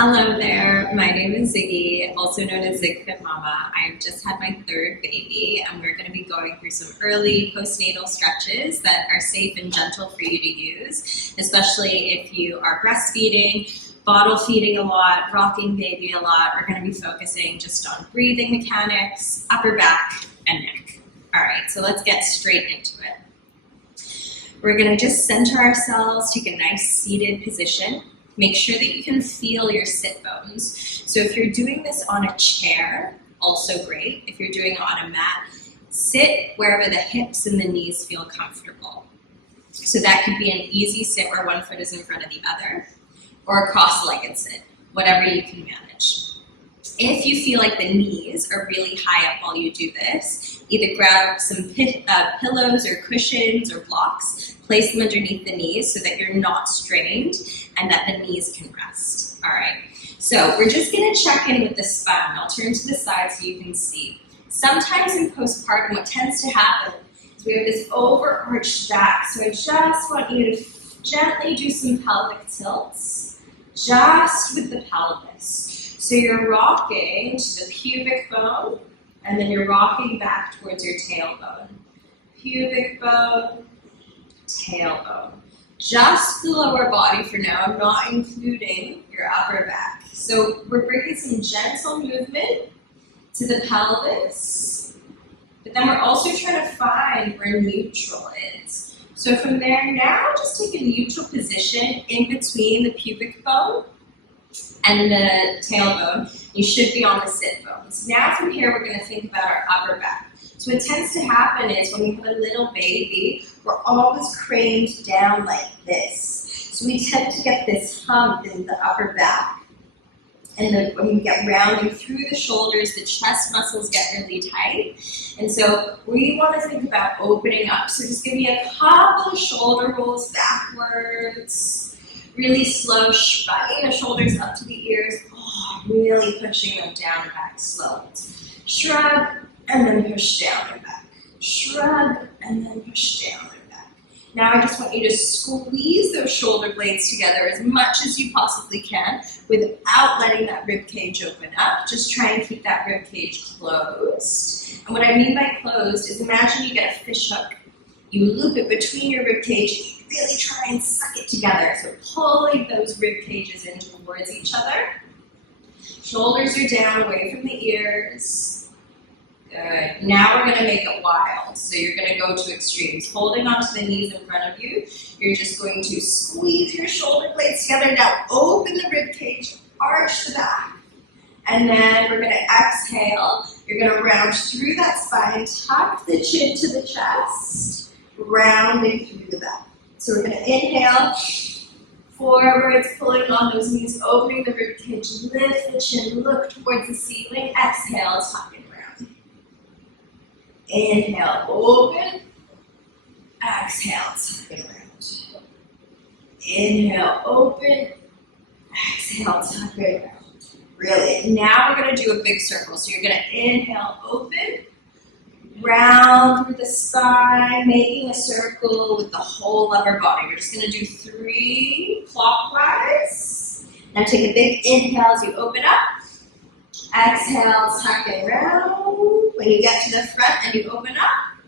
Hello there, my name is Ziggy, also known as Zig FitMama. I've just had my third baby and we're going to be going through some early postnatal stretches that are safe and gentle for you to use, especially if you are breastfeeding, bottle feeding a lot, rocking baby a lot. We're going to be focusing just on breathing mechanics, upper back, and neck. All right, so let's get straight into it. We're going to just center ourselves, take a nice seated position. Make sure that you can feel your sit bones. So if you're doing this on a chair, also great. If you're doing it on a mat, sit wherever the hips and the knees feel comfortable. So that could be an easy sit where one foot is in front of the other, or a cross-legged sit, whatever you can manage. If you feel like the knees are really high up while you do this, either grab some pillows or cushions or blocks, place them underneath the knees so that you're not strained and that the knees can rest. All right, so we're just gonna check in with the spine. I'll turn to the side so you can see. Sometimes in postpartum, what tends to happen is we have this overarched back. So I just want you to gently do some pelvic tilts, just with the pelvis. So you're rocking to the pubic bone, and then you're rocking back towards your tailbone. Pubic bone, tailbone. Just the lower body for now. I'm not including your upper back. So we're bringing some gentle movement to the pelvis, but then we're also trying to find where neutral is. So from there now, just take a neutral position in between the pubic bone and the tailbone. You should be on the sit bones. Now from here, we're going to think about our upper back. So what tends to happen is when we have a little baby, we're always craned down like this. So we tend to get this hump in the upper back. And then when we get rounding through the shoulders, the chest muscles get really tight. And so we want to think about opening up. So just give me a couple of shoulder rolls backwards. Really slow, shrugging the shoulders up to the ears. Oh, really pushing them down and back slow. Shrug, and then push down and back. Shrug, and then push down and back. Now I just want you to squeeze those shoulder blades together as much as you possibly can without letting that rib cage open up. Just try and keep that rib cage closed. And what I mean by closed is imagine you get a fish hook. You loop it between your rib cage. You really try and suck it together. So pulling those rib cages in towards each other. Shoulders are down, away from the ears. Good. Now we're going to make it wild. So you're going to go to extremes. Holding onto the knees in front of you, you're just going to squeeze your shoulder blades together. Now open the rib cage, arch the back. And then we're going to exhale. You're going to round through that spine, tuck the chin to the chest, rounding through the back. So we're going to inhale, forwards, pulling on those knees, opening the rib cage, lift the chin, look towards the ceiling. Exhale, tuck and round. Inhale, open. Exhale, tuck and round. Inhale, open. Exhale, tuck and round. Brilliant. Now we're going to do a big circle. So you're going to inhale, open. Round through the spine, making a circle with the whole upper body. We're just going to do 3 clockwise. Now take a big inhale as you open up. Exhale, tuck and round. When you get to the front and you open up,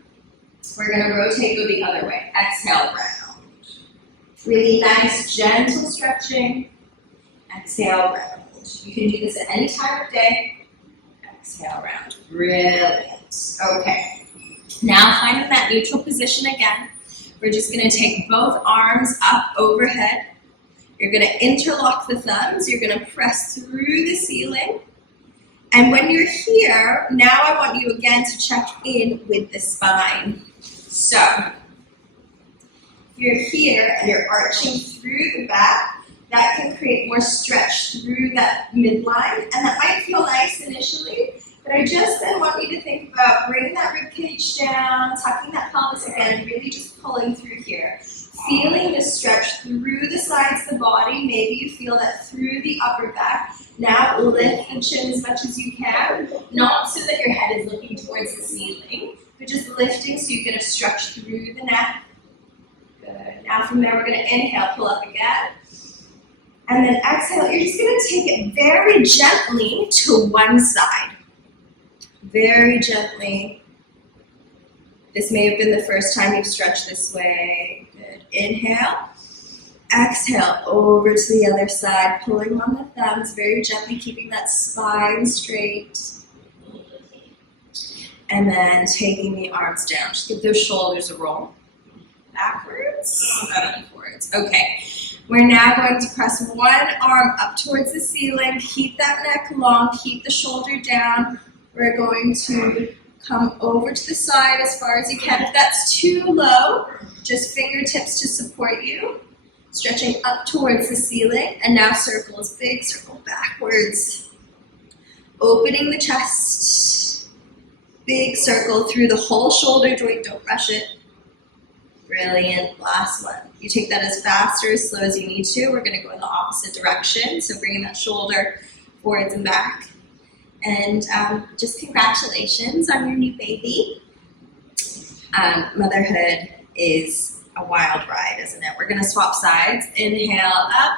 we're going to rotate, go the other way. Exhale, round. Really nice, gentle stretching. Exhale, round. You can do this at any time of day. Exhale, round. Brilliant. Okay. Now finding that neutral position again. We're just going to take both arms up overhead. You're going to interlock the thumbs. You're going to press through the ceiling. And when you're here, now I want you again to check in with the spine. So, if you're here and you're arching through the back, that can create more stretch through that midline, and that might feel nice initially, but I just then want you to think about bringing that rib cage down, tucking that pelvis again, really just pulling through here. Feeling the stretch through the sides of the body. Maybe you feel that through the upper back. Now lift the chin as much as you can, not so that your head is looking towards the ceiling, but just lifting so you get a stretch through the neck. Good. Now from there we're going to inhale, pull up again. And then exhale, you're just gonna take it very gently to one side. Very gently. This may have been the first time you've stretched this way. Good. Inhale. Exhale, over to the other side, pulling on the thumbs, very gently, keeping that spine straight. And then taking the arms down. Just give those shoulders a roll. Backwards and forwards. Okay. We're now going to press one arm up towards the ceiling. Keep that neck long. Keep the shoulder down. We're going to come over to the side as far as you can. If that's too low, just fingertips to support you. Stretching up towards the ceiling. And now circles. Big circle backwards. Opening the chest. Big circle through the whole shoulder joint. Don't rush it. Brilliant. Last one. You take that as fast or as slow as you need to. We're going to go in the opposite direction. So bringing that shoulder forwards and back. And just congratulations on your new baby. Motherhood is a wild ride, isn't it? We're going to swap sides. Inhale up,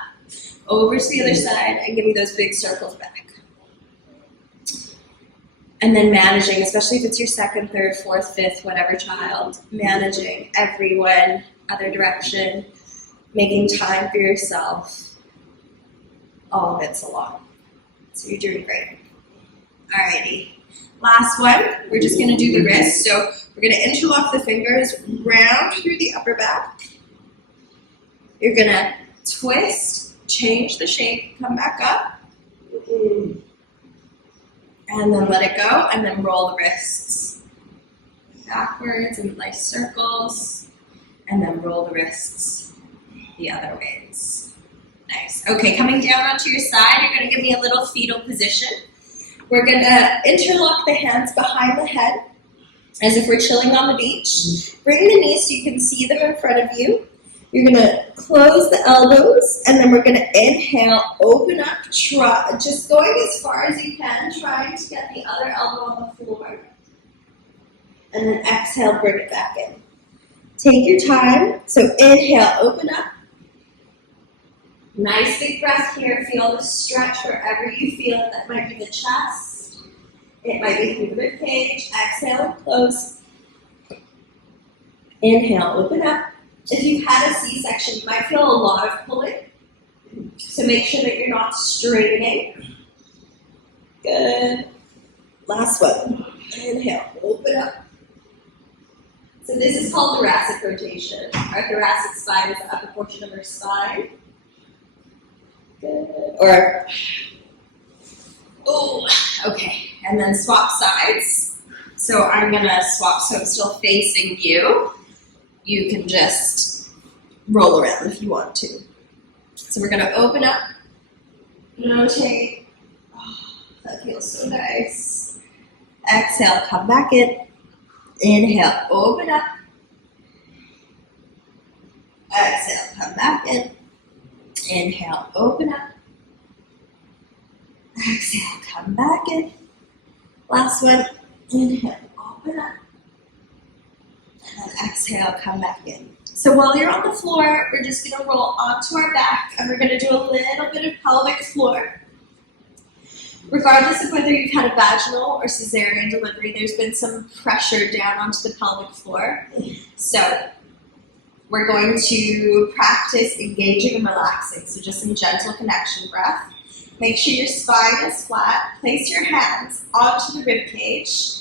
over to the other side, and give me those big circles back. And then managing, especially if it's your second, third, fourth, fifth, whatever child, managing everyone, other direction, making time for yourself. All of it's a lot. So you're doing great. Alrighty. Last one, we're just going to do the wrist. So we're going to interlock the fingers, round through the upper back. You're going to twist, change the shape, come back up. And then let it go, and then roll the wrists backwards in nice circles, and then roll the wrists the other ways. Nice. Okay, coming down onto your side, you're going to give me a little fetal position. We're going to interlock the hands behind the head, as if we're chilling on the beach. Bring the knees so you can see them in front of you. You're going to close the elbows, and then we're going to inhale, open up, try, just going as far as you can, trying to get the other elbow on the floor. And then exhale, bring it back in. Take your time. So inhale, open up. Nice big breath here. Feel the stretch wherever you feel it. That might be the chest. It might be through the rib cage. Exhale and close. Inhale, open up. If you've had a C-section, you might feel a lot of pulling. So make sure that you're not straightening. Good. Last one. Inhale, open up. So this is called thoracic rotation. Our thoracic spine is the upper portion of our spine. Good. Or, oh, okay. And then swap sides. So I'm gonna swap so I'm still facing you. You can just roll around if you want to. So we're going to open up, rotate. Oh, that feels so nice. Exhale, come back in. Inhale, open up. Exhale, come back in. Inhale, open up. Exhale, come back in. Last one. Inhale, open up. And then exhale, come back in. So while you're on the floor, we're just going to roll onto our back, and we're going to do a little bit of pelvic floor. Regardless of whether you've had a vaginal or cesarean delivery, there's been some pressure down onto the pelvic floor. So we're going to practice engaging and relaxing. So just some gentle connection breath. Make sure your spine is flat. Place your hands onto the rib cage.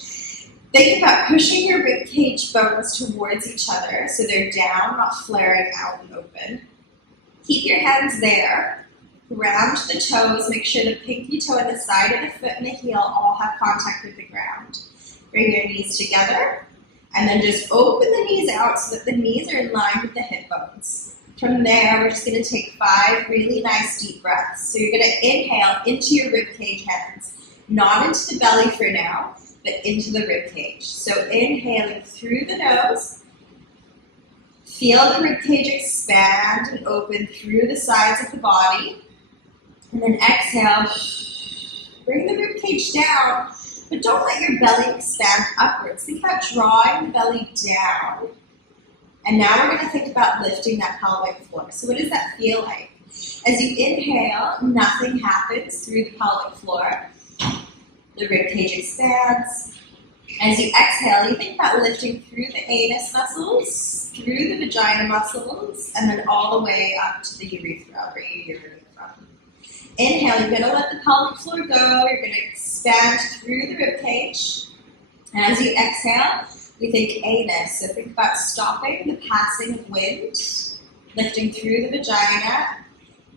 Think about pushing your rib cage bones towards each other so they're down, not flaring out and open. Keep your hands there. Ground the toes. Make sure the pinky toe and the side of the foot and the heel all have contact with the ground. Bring your knees together, and then just open the knees out so that the knees are in line with the hip bones. From there, we're just going to take 5 really nice deep breaths. So you're going to inhale into your rib cage hands, not into the belly for now, but into the rib cage. So inhaling through the nose. Feel the rib cage expand and open through the sides of the body. And then exhale. Bring the rib cage down, but don't let your belly expand upwards. Think about drawing the belly down. And now we're going to think about lifting that pelvic floor. So what does that feel like? As you inhale, nothing happens through the pelvic floor. The ribcage expands. As you exhale, you think about lifting through the anus muscles, through the vagina muscles, and then all the way up to the urethra, where you're urinating from. Inhale, you're going to let the pelvic floor go. You're going to expand through the ribcage. As you exhale, we think anus. So think about stopping the passing of wind, lifting through the vagina,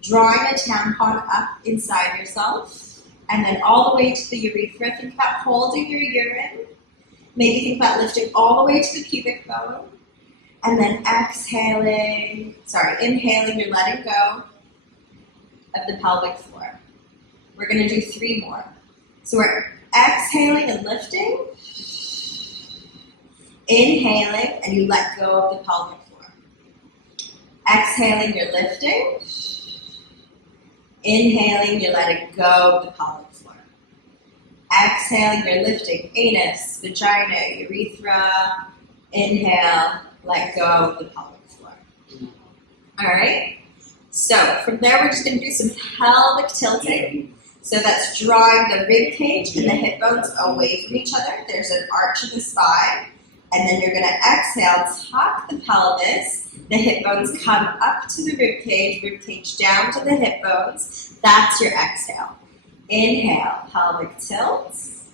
drawing a tampon up inside yourself, and then all the way to the urethra. Think about holding your urine. Maybe think about lifting all the way to the pubic bone, and then inhaling, you're letting go of the pelvic floor. We're going to do 3 more. So we're exhaling and lifting, inhaling, and you let go of the pelvic floor. Exhaling, you're lifting, inhaling, you're letting go of the pelvic floor. Exhaling, you're lifting anus, vagina, urethra. Inhale, let go of the pelvic floor. All right? So from there, we're just going to do some pelvic tilting. So that's drawing the rib cage and the hip bones away from each other. There's an arch of the spine. And then you're going to exhale, tuck the pelvis. The hip bones come up to the rib cage down to the hip bones. That's your exhale. Inhale, pelvic tilts.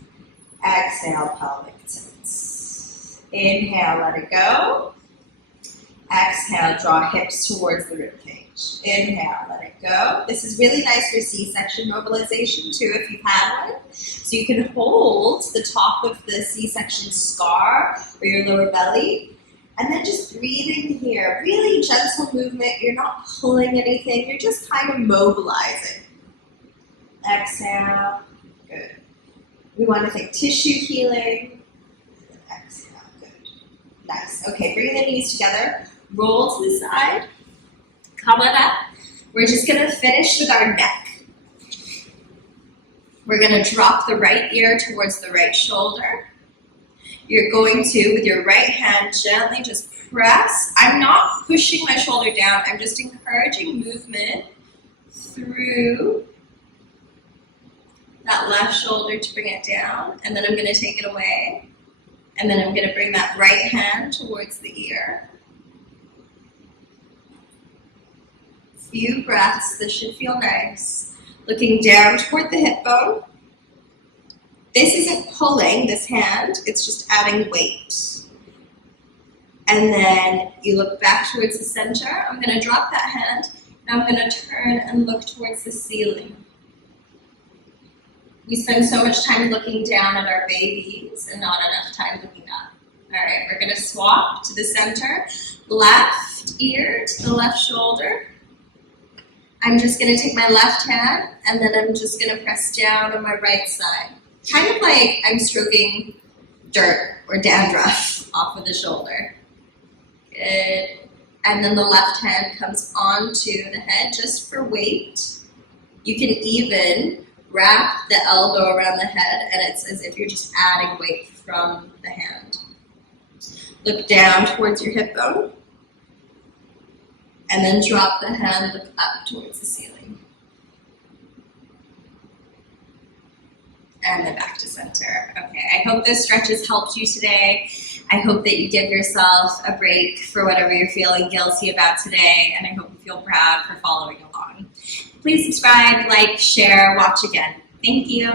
Exhale, pelvic tilts. Inhale, let it go. Exhale, draw hips towards the rib cage. Inhale, let it go. This is really nice for C-section mobilization too, if you've had one. So you can hold the top of the C-section scar or your lower belly. And then just breathing here. Really gentle movement. You're not pulling anything. You're just kind of mobilizing. Exhale. Good. We want to think tissue healing. Exhale. Good. Nice. Okay, bring the knees together. Roll to the side. Come on up. We're just going to finish with our neck. We're going to drop the right ear towards the right shoulder. You're going to, with your right hand, gently just press. I'm not pushing my shoulder down. I'm just encouraging movement through that left shoulder to bring it down. And then I'm going to take it away. And then I'm going to bring that right hand towards the ear. Few breaths. This should feel nice. Looking down toward the hip bone. This isn't pulling this hand, it's just adding weight. And then you look back towards the center. I'm going to drop that hand. Now I'm going to turn and look towards the ceiling. We spend so much time looking down at our babies and not enough time looking up. All right, we're going to swap to the center. Left ear to the left shoulder. I'm just going to take my left hand and then I'm just going to press down on my right side. Kind of like I'm stroking dirt or dandruff off of the shoulder. Good. And then the left hand comes onto the head just for weight. You can even wrap the elbow around the head and it's as if you're just adding weight from the hand. Look down towards your hip bone. And then drop the hand, look up towards the ceiling. And then back to center. Okay, I hope this stretch has helped you today. I hope that you give yourself a break for whatever you're feeling guilty about today, and I hope you feel proud for following along. Please subscribe, like, share, watch again. Thank you.